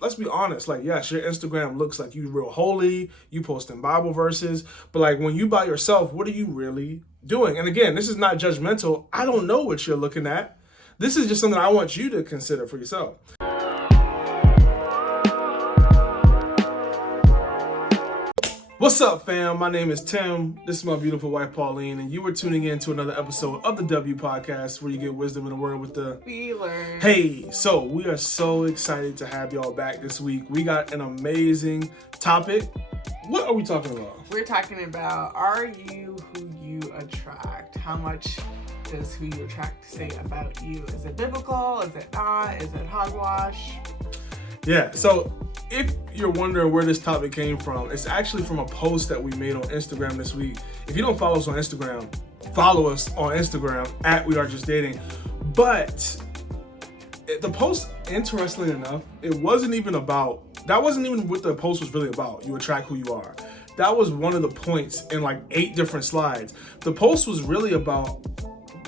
let's be honest. Like, yes, your Instagram looks like you real holy. You posting Bible verses, but like when you by yourself, what are you really doing? And again, this is not judgmental. I don't know what you're looking at. This is just something I want you to consider for yourself. What's up, fam? My name is Tim. This is my beautiful wife, Pauline, and you were tuning in to another episode of the W Podcast, where you get wisdom in the word with the We learn. Hey, so we are so excited to have y'all back this week. We got an amazing topic. What are we talking about? We're talking about, are you who you attract? How much does who you attract say about you? Is it biblical? Is it not? Is it hogwash? Yeah, so if you're wondering where this topic came from, it's actually from a post that we made on Instagram this week. If you don't follow us on Instagram, follow us on Instagram at We Are Just Dating. But the post, interestingly enough, that wasn't even what the post was really about. You attract who you are. That was one of the points in like 8 different slides. The post was really about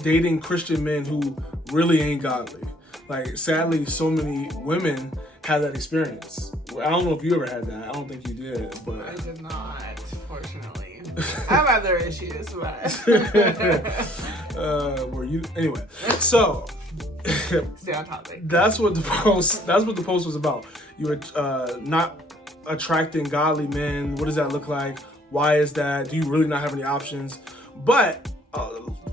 dating Christian men who really ain't godly. Like, sadly, so many women had that experience. I don't know if you ever had that. I don't think you did, but I did not, fortunately. I have other issues, but were you anyway? So stay on topic. That's what the post was about. You were not attracting godly men. What does that look like? Why is that? Do you really not have any options? But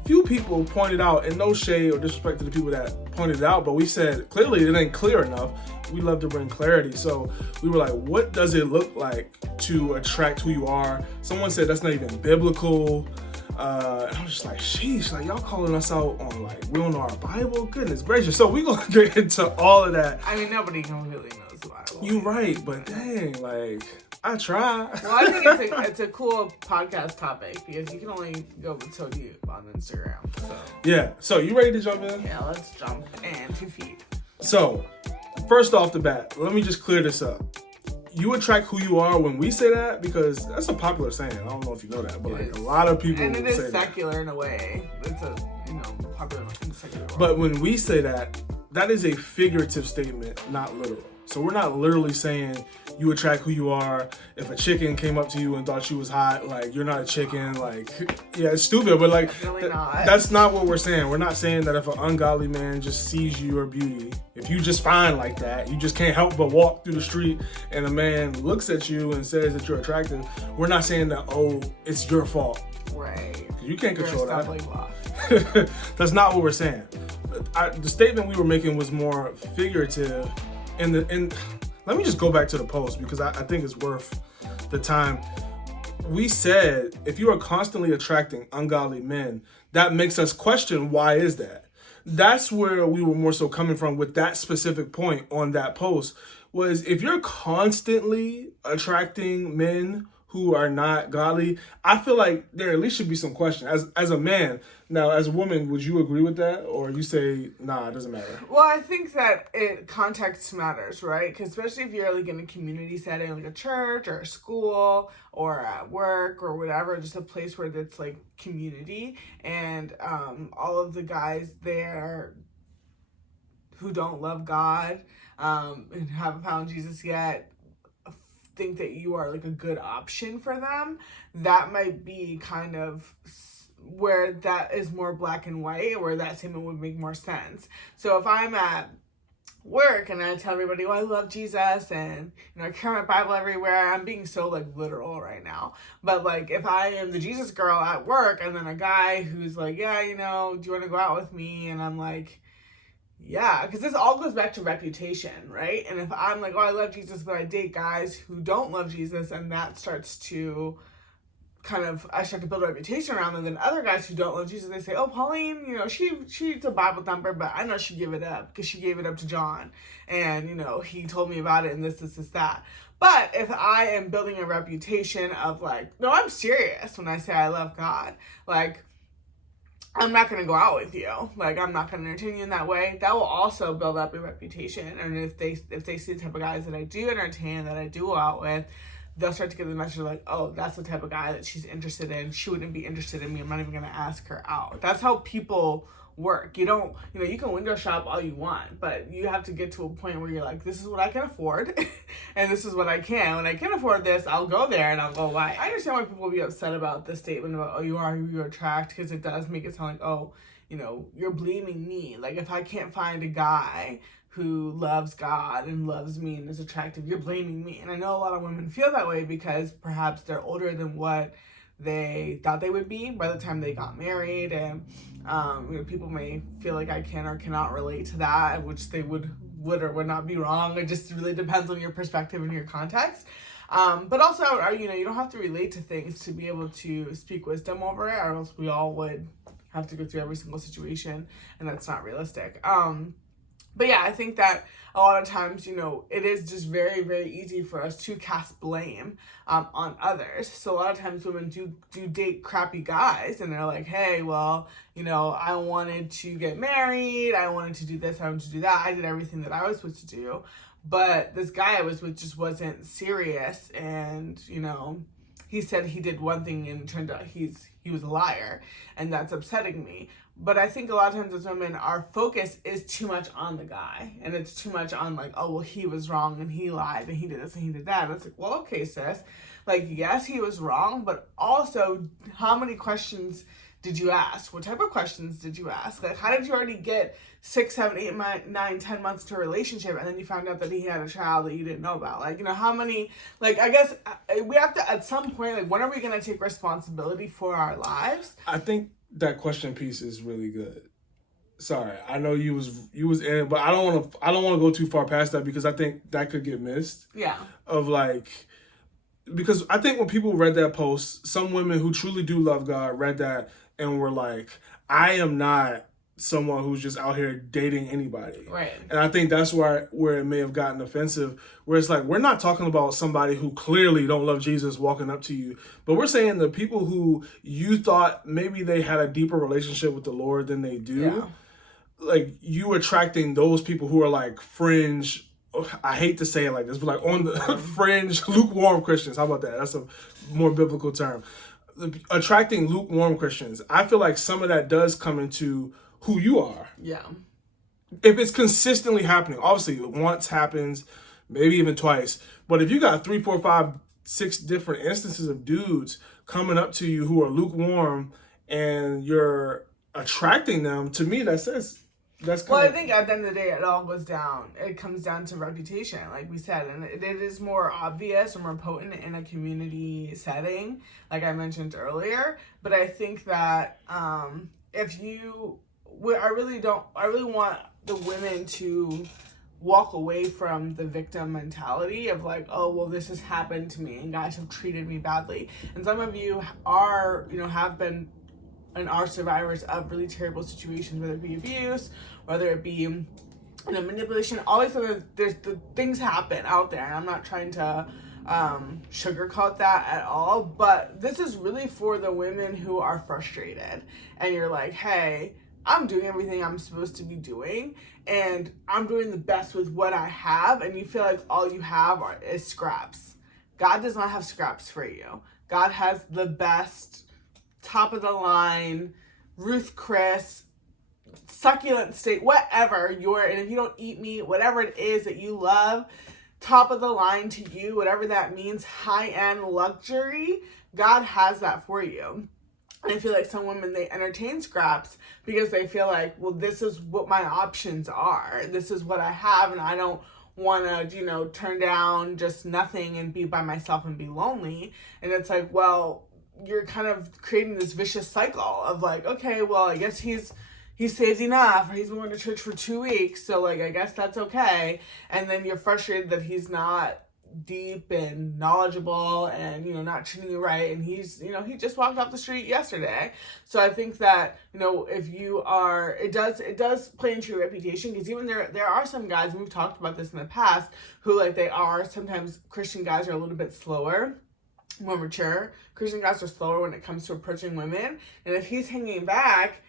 few people pointed out, and no shade or disrespect to the people that pointed it out, but we said clearly it ain't clear enough. We love to bring clarity. So we were like, what does it look like to attract who you are? Someone said that's not even biblical. And I was just like, sheesh, like y'all calling us out on like we don't know our Bible? Goodness gracious. So we gonna get into all of that. I mean, nobody really knows the Bible. You right, but dang, like I try. Well, I think it's a cool podcast topic because you can only go so deep on Instagram. So yeah. So you ready to jump in? yeah, let's jump in 2 feet. So first off the bat, let me just clear this up. You attract who you are when we say that, because that's a popular saying. I don't know if you know that, but like a lot of people and it is say secular that. In a way. It's a popular in secular world. But when we say that, that is a figurative statement, not literal. So we're not literally saying you attract who you are. If a chicken came up to you and thought you was hot, like you're not a chicken. Like, yeah, it's stupid, but like that's not what we're saying. We're not saying that if an ungodly man just sees your beauty, if you just fine like that, you just can't help but walk through the street and a man looks at you and says that you're attractive. We're not saying that, oh, it's your fault. Right. You can't control that. That's not what we're saying. The statement we were making was more figurative. And let me just go back to the post because I think it's worth the time. We said if you are constantly attracting ungodly men, that makes us question, why is that? That's where we were more so coming from with that specific point on that post, was if you're constantly attracting men who are not godly, I feel like there at least should be some question. As a man, now as a woman, would you agree with that? Or you say, nah, it doesn't matter? Well, I think that context matters, right? Because especially if you're like in a community setting, like a church or a school or at work or whatever, just a place where it's like community, and all of the guys there who don't love God and haven't found Jesus yet think that you are like a good option for them, that might be kind of where that is more black and white, where that statement would make more sense. So if I'm at work and I tell everybody, oh, I love Jesus and I carry my Bible everywhere, I'm being so like literal right now, but like if I am the Jesus girl at work and then a guy who's like, yeah, do you want to go out with me? And I'm like, yeah, because this all goes back to reputation, right? And if I'm like, oh, I love Jesus, but I date guys who don't love Jesus, and that starts to I start to build a reputation around them, then other guys who don't love Jesus, they say, oh, Pauline, she's a Bible thumper, but I know she gave it up because she gave it up to John. And, he told me about it and this, that. But if I am building a reputation of like, no, I'm serious when I say I love God, like, I'm not going to go out with you. Like, I'm not going to entertain you in that way. That will also build up a reputation. And if they see the type of guys that I do entertain, that I do go out with, they'll start to get the message like, oh, that's the type of guy that she's interested in. She wouldn't be interested in me. I'm not even going to ask her out. That's how people work. You don't, you can window shop all you want, but you have to get to a point where you're like, this is what I can afford and this is what I can. When I can afford this, I'll go there and I'll go why. I understand why people will be upset about the statement about, oh, you are who you attract, because it does make it sound like, oh, you're blaming me. Like, if I can't find a guy who loves God and loves me and is attractive, you're blaming me. And I know a lot of women feel that way because perhaps they're older than what they thought they would be by the time they got married, and people may feel like I can or cannot relate to that, which they would or would not be wrong. It just really depends on your perspective and your context. But also, you don't have to relate to things to be able to speak wisdom over it, or else we all would have to go through every single situation, and that's not realistic. But yeah, I think that a lot of times, it is just very, very easy for us to cast blame on others. So a lot of times women do date crappy guys, and they're like, hey, well, I wanted to get married, I wanted to do this, I wanted to do that, I did everything that I was supposed to do, but this guy I was with just wasn't serious, and, he said he did one thing and it turned out he was a liar, and that's upsetting me. But I think a lot of times as women, our focus is too much on the guy, and it's too much on like, oh, well, he was wrong and he lied and he did this and he did that. And it's like, well, okay, sis, like, yes, he was wrong, but also how many questions did you ask? What type of questions did you ask? Like, how did you already get 6, 7, 8, 9, 10 months to a relationship, and then you found out that he had a child that you didn't know about? Like, how many, like, I guess we have to, at some point, like, when are we going to take responsibility for our lives? I think that question piece is really good. Sorry, I know you was in it, but I don't want to go too far past that, because I think that could get missed. Yeah. Of like, because I think when people read that post, some women who truly do love God read that and were like, I am not someone who's just out here dating anybody. Right. And I think that's where it may have gotten offensive, where it's like, we're not talking about somebody who clearly don't love Jesus walking up to you, but we're saying the people who you thought maybe they had a deeper relationship with the Lord than they do. Yeah. Like, you attracting those people who are like fringe, I hate to say it like this, but like on the fringe, lukewarm Christians. How about that? That's a more biblical term. Attracting lukewarm Christians. I feel like some of that does come into who you are. Yeah. If it's consistently happening, obviously once happens, maybe even twice. But if you got 3, 4, 5, 6 different instances of dudes coming up to you who are lukewarm and you're attracting them, to me that says that's well, I think at the end of the day, it comes down to reputation, like we said, and it is more obvious or more potent in a community setting, like I mentioned earlier. But I think that I really want the women to walk away from the victim mentality of like, oh, well, this has happened to me and guys have treated me badly. And some of you are, have been and are survivors of really terrible situations, whether it be abuse, whether it be manipulation, all these other, the things happen out there. And I'm not trying to sugarcoat that at all, but this is really for the women who are frustrated and you're like, hey, I'm doing everything I'm supposed to be doing and I'm doing the best with what I have, and you feel like all you have is scraps. God does not have scraps for you. God has the best, top of the line, Ruth Chris, succulent steak, whatever and if you don't eat meat, whatever it is that you love, top of the line to you, whatever that means, high-end luxury, God has that for you. And I feel like some women, they entertain scraps because they feel like, well, this is what my options are. This is what I have, and I don't want to, turn down just nothing and be by myself and be lonely. And it's like, well, you're kind of creating this vicious cycle of like, okay, well, I guess he's saved enough, or he's been going to church for 2 weeks, so like, I guess that's okay. And then you're frustrated that he's not deep and knowledgeable and, not treating you right. And he's, he just walked off the street yesterday. So I think that, if you are, it does play into your reputation, because even there are some guys, and we've talked about this in the past, who like, they are, sometimes Christian guys are a little bit slower, more mature. Christian guys are slower when it comes to approaching women. And if he's hanging back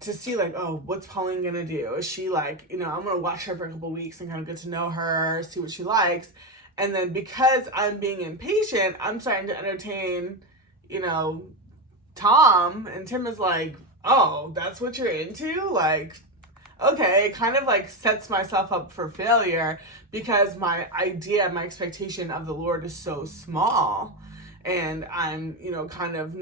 to see like, oh, what's Pauline gonna do? Is she like, I'm gonna watch her for a couple weeks and kind of get to know her, see what she likes. And then because I'm being impatient, I'm starting to entertain, Tom. And Tim is like, oh, that's what you're into? Like, okay, it kind of like sets myself up for failure because my expectation of the Lord is so small, and I'm, kind of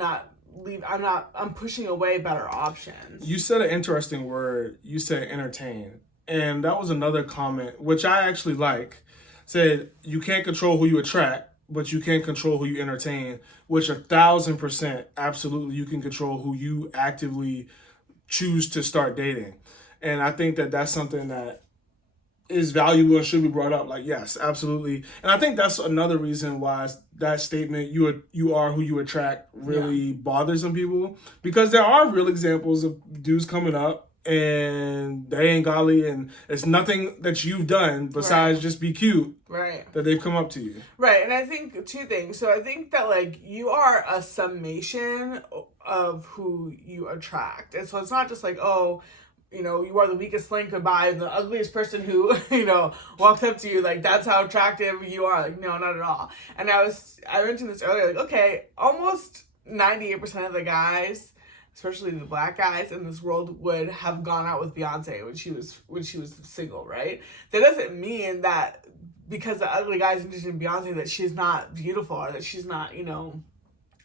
I'm pushing away better options. You said an interesting word. You said entertain. And that was another comment, which I actually like. Said, you can't control who you attract, but you can control who you entertain, which 1,000% absolutely you can control who you actively choose to start dating. And I think that that's something that is valuable and should be brought up. Like, yes, absolutely. And I think that's another reason why that statement, you are who you attract, really bothers some people, because there are real examples of dudes coming up and they ain't godly, and it's nothing that you've done besides just be cute, that they've come up to you. Right. And I think two things. So I think that like you are a summation of who you attract. And so it's not just like, oh, you are the weakest link, goodbye, the ugliest person who, walked up to you. Like, that's how attractive you are. Like, no, not at all. And I mentioned this earlier, like, okay, almost 98% of the guys, especially the black guys in this world, would have gone out with Beyonce when she was single, right? That doesn't mean that because the ugly guy's interested in Beyonce that she's not beautiful or that she's not,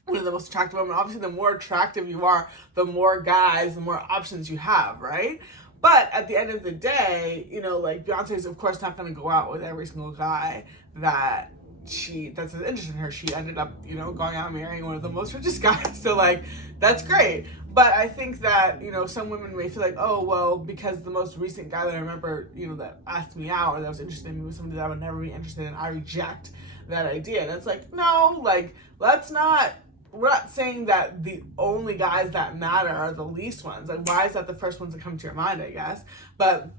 one of the most attractive women. Obviously, the more attractive you are, the more guys, the more options you have, right? But at the end of the day, like Beyonce is of course not going to go out with every single guy that's interested in her. She ended up, going out and marrying one of the most richest guys. So like, that's great. But I think that, some women may feel like, oh, well, because the most recent guy that I remember, that asked me out or that was interested in me was somebody that I would never be interested in, I reject that idea. And it's like, no, like, we're not saying that the only guys that matter are the least ones. Like, why is that the first ones that come to your mind, I guess? But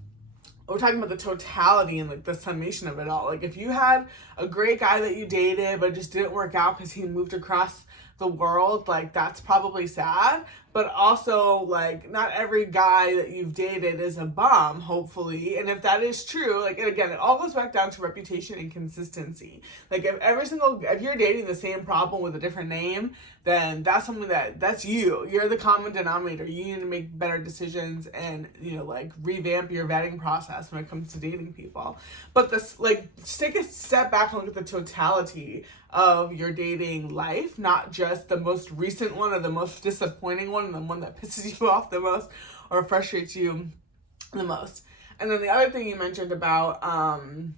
we're talking about the totality and like the summation of it all. Like, if you had a great guy that you dated but it just didn't work out because he moved across the world, like, that's probably sad. But also, like, not every guy that you've dated is a bum, hopefully. And if that is true, like, and again, it all goes back down to reputation and consistency. Like, if you're dating the same problem with a different name, then that's something that's you. You're the common denominator. You need to make better decisions and, like, revamp your vetting process when it comes to dating people. But just take a step back and look at the totality of your dating life, not just the most recent one or the most disappointing one and the one that pisses you off the most or frustrates you the most. And then the other thing you mentioned about kind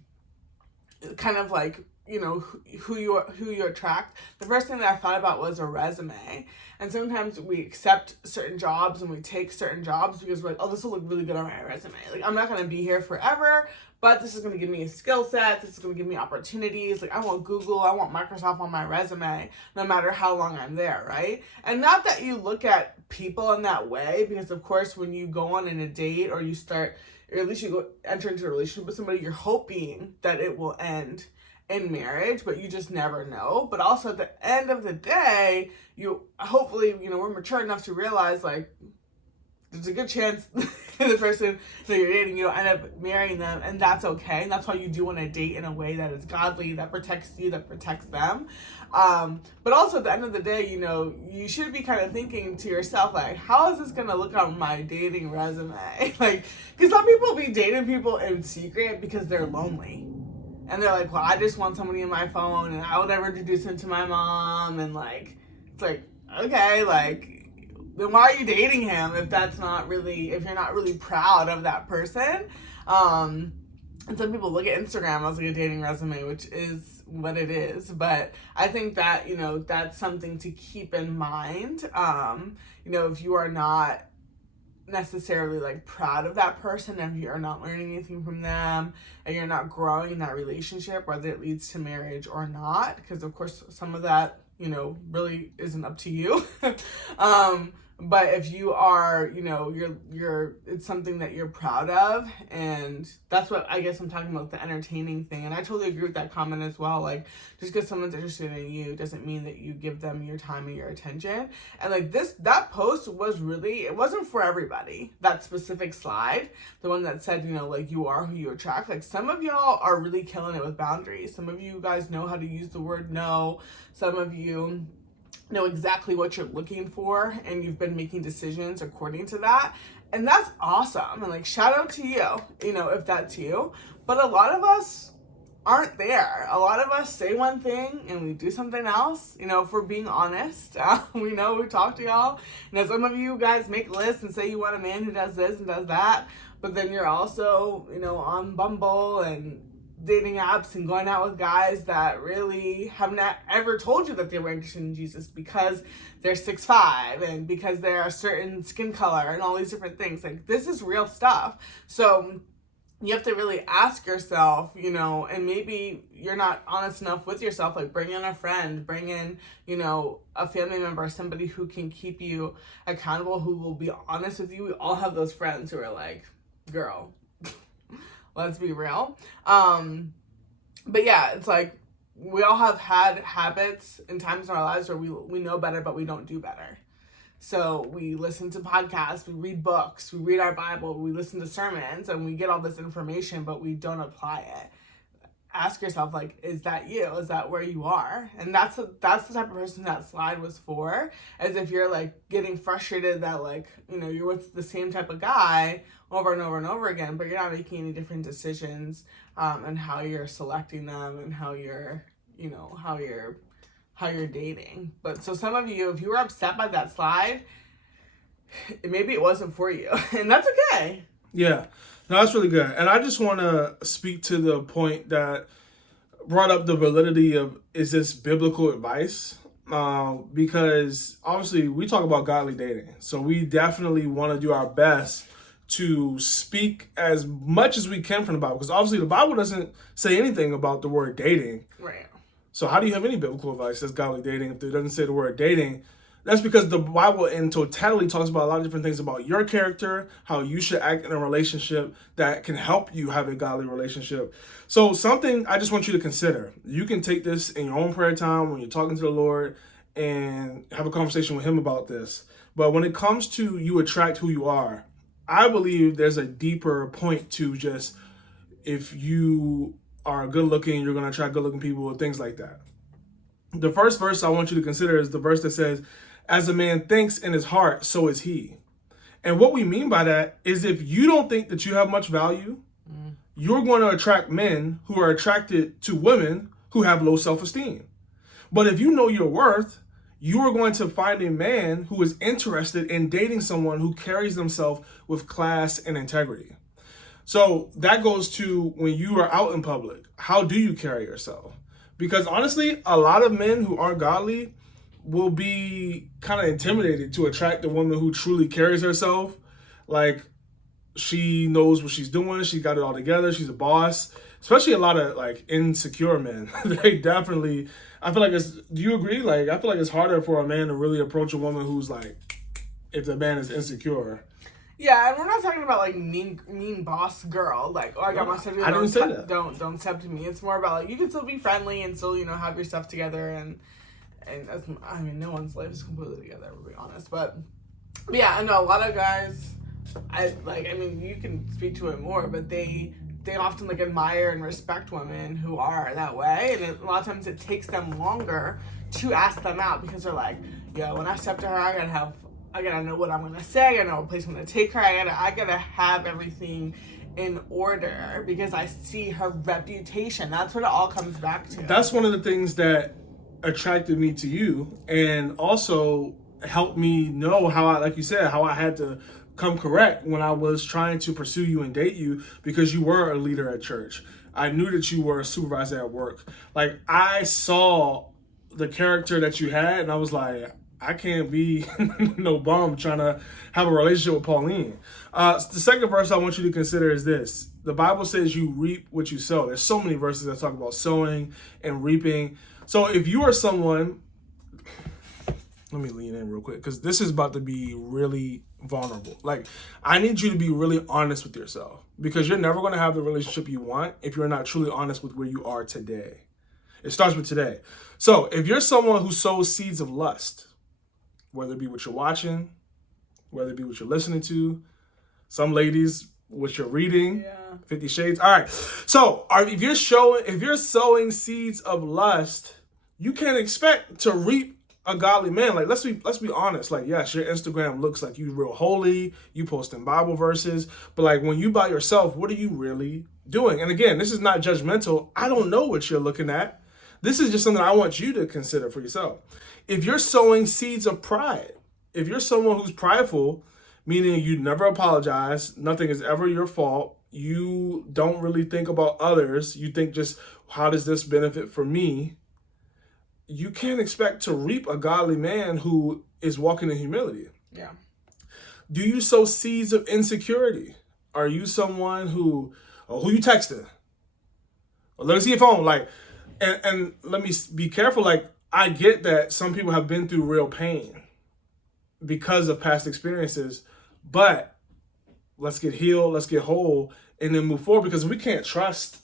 of like, who you attract, the first thing that I thought about was a resume. And sometimes we accept certain jobs and we take certain jobs because we're like, oh, this will look really good on my resume. Like, I'm not going to be here forever, but this is going to give me a skill set. This is going to give me opportunities. Like, I want Google, I want Microsoft on my resume, no matter how long I'm there, right? And not that you look at people in that way, because of course, when you go on in a date or you start, or at least you enter into a relationship with somebody, you're hoping that it will end in marriage, but you just never know. But also at the end of the day, you hopefully, we're mature enough to realize, like, there's a good chance the person that you're dating, you'll end up marrying them, and that's okay. And that's why you do want to date in a way that is godly, that protects you, that protects them. But also at the end of the day, you should be kind of thinking to yourself, like, how is this going to look on my dating resume? Like, because some people be dating people in secret because they're lonely. And they're like, well, I just want somebody in my phone, and I would never introduce him to my mom. And like, it's like, okay, like, then why are you dating him if you're not really proud of that person? And some people look at Instagram as like a dating resume, which is what it is. But I think that, that's something to keep in mind. If you are not necessarily like proud of that person, if you're not learning anything from them and you're not growing in that relationship, whether it leads to marriage or not, because of course some of that really isn't up to you. But if you are, it's something that you're proud of, and that's what I guess I'm talking about, the entertaining thing. And I totally agree with that comment as well. Like, just because someone's interested in you doesn't mean that you give them your time and your attention. And like that post was really, it wasn't for everybody. That specific slide, the one that said, like, you are who you attract. Like, some of y'all are really killing it with boundaries. Some of you guys know how to use the word no. Some of you know exactly what you're looking for, and you've been making decisions according to that. And that's awesome. And like, shout out to you, you know, if that's you. But a lot of us aren't there. A lot of us say one thing and we do something else. You know, if we're being honest, we know we talk to y'all. You know, some of you guys make lists and say you want a man who does this and does that, but then you're also, you know, on Bumble and dating apps and going out with guys that really have not ever told you that they were interested in Jesus because they're 6'5" and because they're a certain skin color and all these different things. Like, this is real stuff. So you have to really ask yourself, you know, and maybe you're not honest enough with yourself, like bring in a friend, bring in, you know, a family member, somebody who can keep you accountable, who will be honest with you. We all have those friends who are like, girl, let's be real. But yeah, it's like we all have had habits and times in our lives where we know better, but we don't do better. So we listen to podcasts, we read books, we read our Bible, we listen to sermons, and we get all this information, but we don't apply it. Ask yourself, like, is that you? Is that where you are? And that's the type of person that slide was for. As if you're like getting frustrated that, like, you know, you're with the same type of guy over and over and over again, but you're not making any different decisions, and how you're selecting them and how you're, you know, how you're dating. But so some of you, if you were upset by that slide, maybe it wasn't for you, and that's okay. Yeah, no, that's really good. And I just want to speak to the point that brought up the validity of, is this biblical advice? Because obviously we talk about godly dating. So we definitely want to do our best to speak as much as we can from the Bible. Because obviously the Bible doesn't say anything about the word dating. Right. So how do you have any biblical advice that's godly dating if it doesn't say the word dating? That's because the Bible in totality talks about a lot of different things about your character, how you should act in a relationship that can help you have a godly relationship. So something I just want you to consider. You can take this in your own prayer time when you're talking to the Lord and have a conversation with him about this. But when it comes to you attract who you are, I believe there's a deeper point to just, if you are good looking, you're going to attract good looking people, things like that. The first verse I want you to consider is the verse that says, as a man thinks in his heart, so is he. And what we mean by that is, if you don't think that you have much value, you're going to attract men who are attracted to women who have low self-esteem. But if you know your worth, you are going to find a man who is interested in dating someone who carries themselves with class and integrity. So that goes to when you are out in public. How do you carry yourself? Because honestly, a lot of men who aren't godly will be kind of intimidated to attract a woman who truly carries herself. Like, she knows what she's doing. She got it all together. She's a boss. Especially a lot of like insecure men. They definitely, I feel like it's, do you agree? Like, I feel like it's harder for a man to really approach a woman who's like, if the man is insecure. Yeah, and we're not talking about like mean boss girl. Like, oh, I got my stuff together. I didn't say that. Don't step to me. It's more about like, you can still be friendly and still, you know, have your stuff together, and that's, I mean, no one's life is completely together, to be honest. But yeah, I know a lot of guys, I mean, you can speak to it more, but they often like admire and respect women who are that way, and a lot of times it takes them longer to ask them out because they're like, yo, when I step to her, I gotta know what I'm gonna say, I gotta know what place I'm gonna take her, I gotta have everything in order because I see her reputation. That's what it all comes back to. That's one of the things that attracted me to you, and also helped me know how I, like you said, how I had to come correct when I was trying to pursue you and date you, because you were a leader at church. I knew that you were a supervisor at work. Like, I saw the character that you had, and I was like, I can't be no bum trying to have a relationship with Pauline. The second verse I want you to consider is this. The Bible says you reap what you sow. There's so many verses that talk about sowing and reaping. So if you are someone, let me lean in real quick, because this is about to be really vulnerable. Like, I need you to be really honest with yourself, because you're never going to have the relationship you want if you're not truly honest with where you are today. It starts with today. So if you're someone who sows seeds of lust, whether it be what you're watching, whether it be what you're listening to, some ladies, what you're reading, 50 Shades. All right. So if you're sowing seeds of lust, you can't expect to reap a godly man, like let's be honest. Like, yes, your Instagram looks like you real holy, you posting Bible verses, but like when you by yourself, what are you really doing? And again, this is not judgmental. I don't know what you're looking at. This is just something I want you to consider for yourself. If you're sowing seeds of pride, if you're someone who's prideful, meaning you never apologize, nothing is ever your fault, you don't really think about others, you think just, how does this benefit for me? You can't expect to reap a godly man who is walking in humility. Yeah. Do you sow seeds of insecurity? Are you someone who you texting? Let me see your phone. Like, and let me be careful. Like, I get that some people have been through real pain because of past experiences, but let's get healed, let's get whole, and then move forward, because we can't trust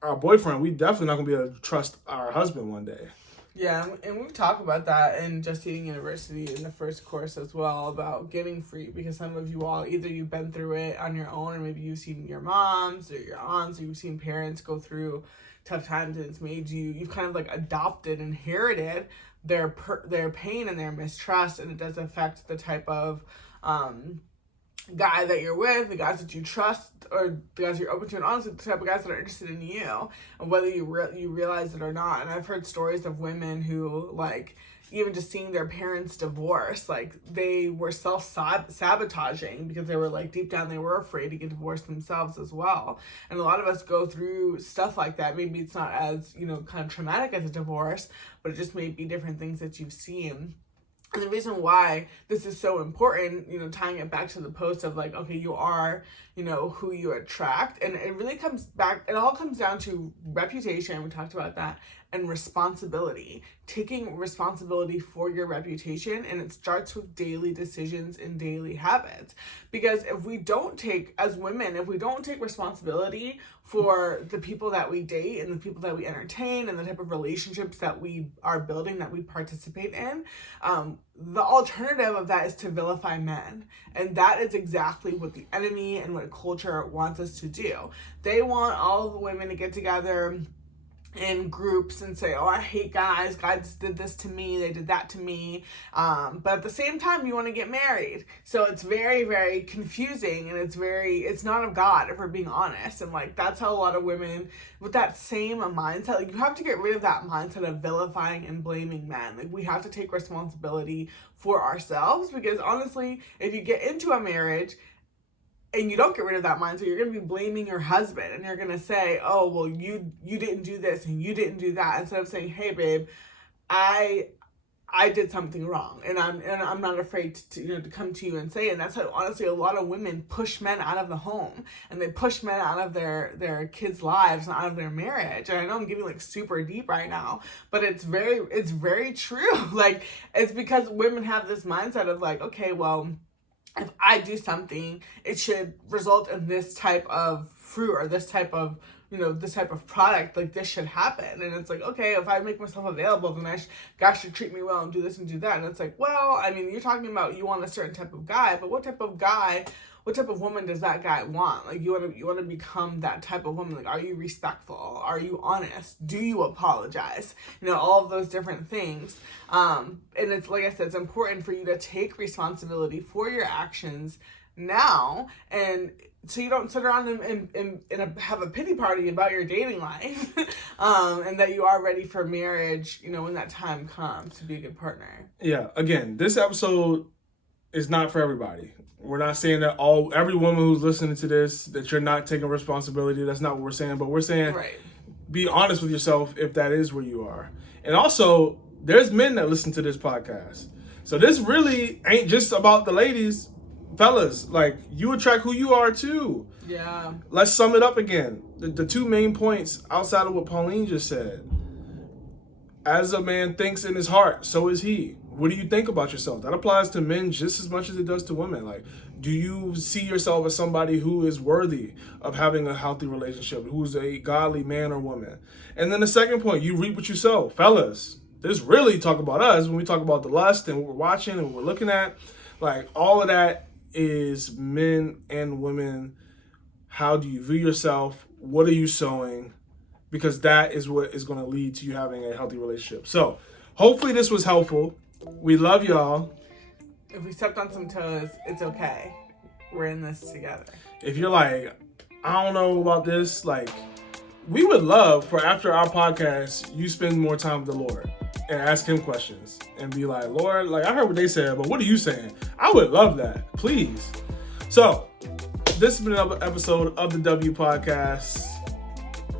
our boyfriend, we definitely not gonna be able to trust our husband one day. Yeah, and we've talked about that in Just Eating University in the first course as well, about getting free, because some of you all, either you've been through it on your own, or maybe you've seen your moms or your aunts, or you've seen parents go through tough times, and it's made you've kind of like adopted, inherited their pain and their mistrust, and it does affect the type of guy that you're with, the guys that you trust, or the guys you're open to, and honestly, the type of guys that are interested in you, and whether you realize it or not. And I've heard stories of women who, like, even just seeing their parents divorce, like, they were self-sabotaging because they were, like, deep down, they were afraid to get divorced themselves as well. And a lot of us go through stuff like that. Maybe it's not as, kind of traumatic as a divorce, but it just may be different things that you've seen. And the reason why this is so important, tying it back to the post of like, okay, you are, who you attract. And it really it all comes down to reputation. We talked about that. And responsibility, taking responsibility for your reputation. And it starts with daily decisions and daily habits. Because if we don't take, as women, if we don't take responsibility for the people that we date and the people that we entertain and the type of relationships that we are building, that we participate in, the alternative of that is to vilify men. And that is exactly what the enemy and what culture wants us to do. They want all the women to get together in groups and say, oh, I hate guys did this to me, they did that to me, but at the same time you want to get married. So it's very, very confusing, and it's not of God, if we're being honest. And like, that's how a lot of women with that same mindset, like, you have to get rid of that mindset of vilifying and blaming men. Like, we have to take responsibility for ourselves, because honestly, if you get into a marriage and you don't get rid of that mindset, you're going to be blaming your husband, and you're going to say, oh, well, you didn't do this and you didn't do that, instead of saying, hey, babe, I did something wrong, and I'm not afraid to come to you and say it. And that's how, honestly, a lot of women push men out of the home, and they push men out of their kids' lives and out of their marriage. And I know I'm getting like super deep right now, but it's very true. Like, it's because women have this mindset of like, okay, well, if I do something, it should result in this type of fruit, or this type of, this type of product, like this should happen. And it's like, okay, if I make myself available, then guys should treat me well and do this and do that. And it's like, well, I mean, you're talking about you want a certain type of guy, but what type of woman does that guy want? Like, you want to become that type of woman. Like, are you respectful? Are you honest? Do you apologize? All of those different things. And it's, like I said, it's important for you to take responsibility for your actions now, and so you don't sit around and have a pity party about your dating life, and that you are ready for marriage, when that time comes to be a good partner. Yeah, again, this episode is not for everybody. We're not saying that every woman who's listening to this, that you're not taking responsibility. That's not what we're saying. But we're saying, right, be honest with yourself if that is where you are. And also, there's men that listen to this podcast. So this really ain't just about the ladies. Fellas, like, you attract who you are too. Yeah. Let's sum it up again. The two main points outside of what Pauline just said. As a man thinks in his heart, so is he. What do you think about yourself? That applies to men just as much as it does to women. Like, do you see yourself as somebody who is worthy of having a healthy relationship, who's a godly man or woman? And then the second point, you reap what you sow. Fellas, this really talk about us when we talk about the lust and what we're watching and what we're looking at. Like, all of that is men and women. How do you view yourself? What are you sowing? Because that is what is going to lead to you having a healthy relationship. So, Hopefully this was helpful. We love y'all. If we stepped on some toes, it's okay. We're in this together. If you're like, I don't know about this, like, we would love for after our podcast, you spend more time with the Lord and ask him questions and be like, Lord, like, I heard what they said, but what are you saying? I would love that. Please. So, this has been another episode of the W Podcast.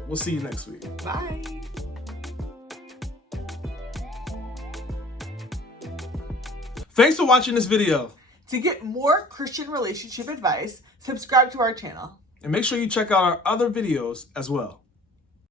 We'll see you next week. Bye. Thanks for watching this video. To get more Christian relationship advice, subscribe to our channel. And make sure you check out our other videos as well.